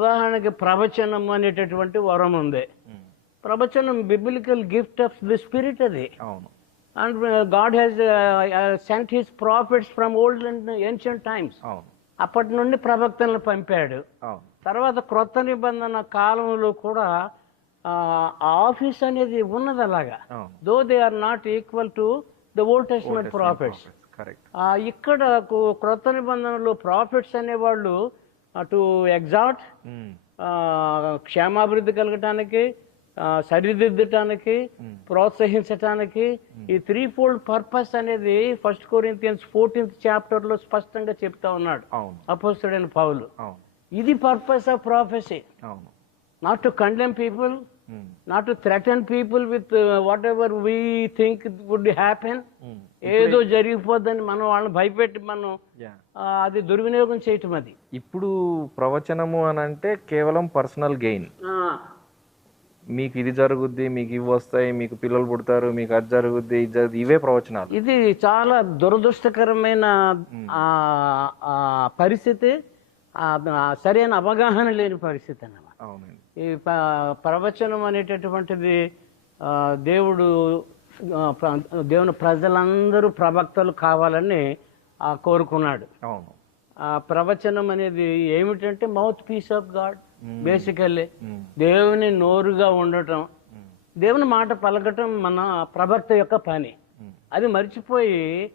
ఉదాహరణకి ప్రవచనం అనేటటువంటి వరం ఉంది. ప్రవచనం biblical gift of the spirit అది. And God has sent his prophets from old and ancient times అప్పటి నుండి ప్రవక్తలను పంపాడు. తర్వాత క్రొత్త నిబంధన కాలంలో కూడా ఆఫీస్ అనేది ఉన్నది అలాగా. Though they are not equal to the old testament prophets ఇక్కడ క్రొత్త నిబంధనలు ప్రాఫిట్స్ అనేవాళ్ళు టు ఎగ్జాట్ క్షేమాభివృద్ధి కలగటానికి సరిదిద్దటానికి ప్రోత్సహించటానికి ఈ త్రీ ఫోల్డ్ పర్పస్ అనేది ఫస్ట్ కొరింతియన్స్ ఫోర్టీన్త్ చాప్టర్లో స్పష్టంగా చెప్తా ఉన్నాడు. అపోస్తుడైన పౌలు. అవును. ఇది purpose of prophecy not to condemn people. Not to threaten people with whatever we think would happen. ఏదో జరిగిపోద్దని మనం వాళ్ళని భయపెట్టి మనం అది దుర్వినియోగం చేయటం అది. ఇప్పుడు ప్రవచనము అని అంటే కేవలం పర్సనల్ గెయిన్. మీకు ఇది జరుగుద్ది మీకు ఇవి వస్తాయి మీకు పిల్లలు పుడతారు మీకు అది జరుగుద్ది ఇది జరుగుద్ది ఇవే ప్రవచనాలు. ఇది చాలా దురదృష్టకరమైన పరిస్థితి సరైన అవగాహన లేని పరిస్థితి అన్నమాట. ఈ ప్రవచనం అనేటటువంటిది దేవుడు దేవుని ప్రజలందరూ ప్రవక్తలు కావాలని ఆ, కోరుకున్నాడు. అవును. ఆ ప్రవచనం అనేది ఏమిటంటే mouthpiece of God basically. దేవుని నోరుగా ఉండటం. దేవుని మాట పలకటం మన ప్రవక్త యొక్క పని. అది మర్చిపోయి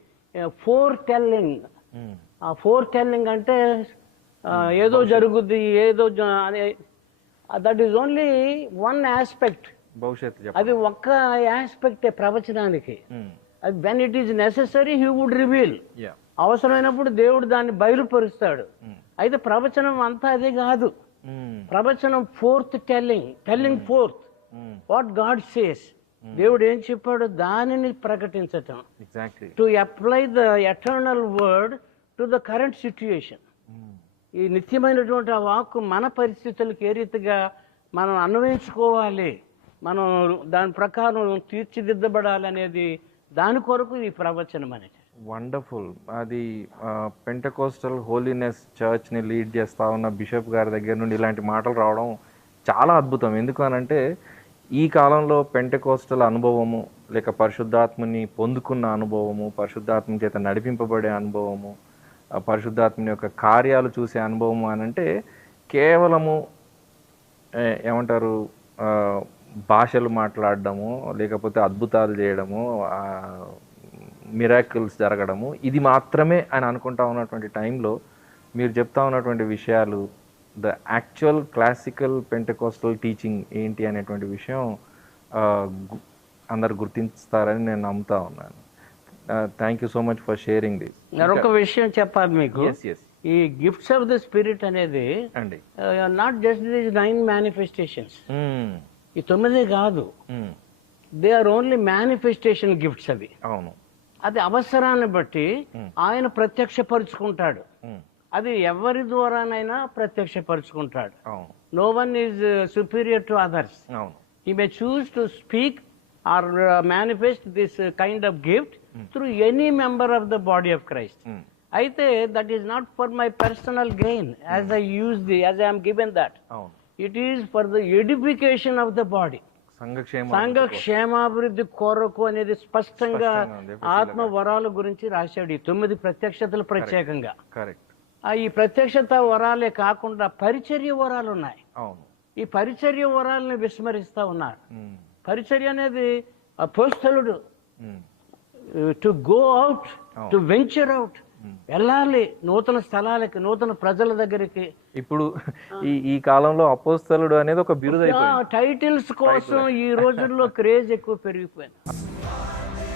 ఫోర్ టెల్లింగ్. ఆ ఫోర్ టెల్లింగ్ అంటే ఏదో జరుగుద్ది ఏదో that is only one aspect భవిష్యత్తు అది ఒక్క ఆస్పెక్టే ప్రవచనానికి. ఉమ్. అది when it is necessary he would reveal అవసరమైనప్పుడు దేవుడు దాన్ని బయలుపరుస్తాడు. ఉమ్. అయితే ప్రవచనం అంతా అదే కాదు. ఉమ్. ప్రవచనం forth telling telling forth. What God says దేవుడు ఏం చెప్పాడో దానిని ప్రకటించటం. To apply the eternal word to the current situation. ఈ నిత్యమైనటువంటి ఆ వాక్కు మన పరిస్థితులకు ఏ రీతిగా మనం అన్వయించుకోవాలి? మనం దాని ప్రకారం తీర్చిదిద్దబడాలి అనేది దాని కొరకు ఈ ప్రవచనం అనేది. వండర్ఫుల్. అది పెంటకోస్టల్ హోలీనెస్ చర్చ్ని లీడ్ చేస్తా ఉన్న బిషప్ గారి దగ్గర నుండి ఇలాంటి మాటలు రావడం చాలా అద్భుతం. ఎందుకు అనంటే ఈ కాలంలో పెంటకోస్టల్ అనుభవము లేక పరిశుద్ధాత్మని పొందుకున్న అనుభవము పరిశుద్ధాత్మ చేత నడిపింపబడే అనుభవము ఆ పరిశుద్ధాత్మని యొక్క కార్యాలు చూసే అనుభవము అనంటే కేవలము ఏమంటారు భాషలు మాట్లాడడము లేకపోతే అద్భుతాలు చేయడము మిరాకిల్స్ జరగడము ఇది మాత్రమే అని అనుకుంటా ఉన్నటువంటి టైంలో మీరు చెప్తా ఉన్నటువంటి విషయాలు the actual classical Pentecostal teaching ఏంటి అనేటువంటి విషయం అందరు గుర్తిస్తారని నేను నమ్ముతా ఉన్నాను. Thank you so much for sharing this మరొక విషయం చెప్పాలి మీకు. ఈ గిఫ్ట్స్ ఆఫ్ ద స్పిరిట్ అనేది అండి. Not just these nine manifestations. ఈ తొమ్మిదే కాదు. They are only manifestation gifts అవి. అవును. అది అవసరాన్ని బట్టి. ఆయన ప్రత్యక్షపరుచుకుంటాడు. అది ఎవరి ద్వారానైనా ప్రత్యక్షపరుచుకుంటాడు. No one is superior to others to speak or uh, manifest this uh, kind of gift through any member of the body of Christ. Hmm. అయితే that is not for my personal gain as I use the as I'm given that it is for the edification of the body సంఘ క్షేమాభివృద్ధి కొరకు అనేది స్పష్టంగా. ఆత్మ వరాల గురించి రాశాడు. ఈ తొమ్మిది ప్రత్యక్షతలు ప్రత్యేకంగా. ఈ ప్రత్యక్షత వరాలే కాకుండా పరిచర్య వరాలు ఉన్నాయి. ఈ పరిచర్య వరాలని విస్మరిస్తా ఉన్నారు. మ్మ్. పరిచర్య అనేది అపోస్తలుడు. To go out. To venture out వెళ్ళాలి. నూతన స్థలాలకి నూతన ప్రజల దగ్గరికి. ఇప్పుడు ఈ ఈ కాలంలో అపోస్తలుడు అనేది ఒక బిరుదు అయిపోయింది టైటిల్స్ కోసం ఈ రోజుల్లో క్రేజ్ ఎక్కువ పెరిగిపోయింది.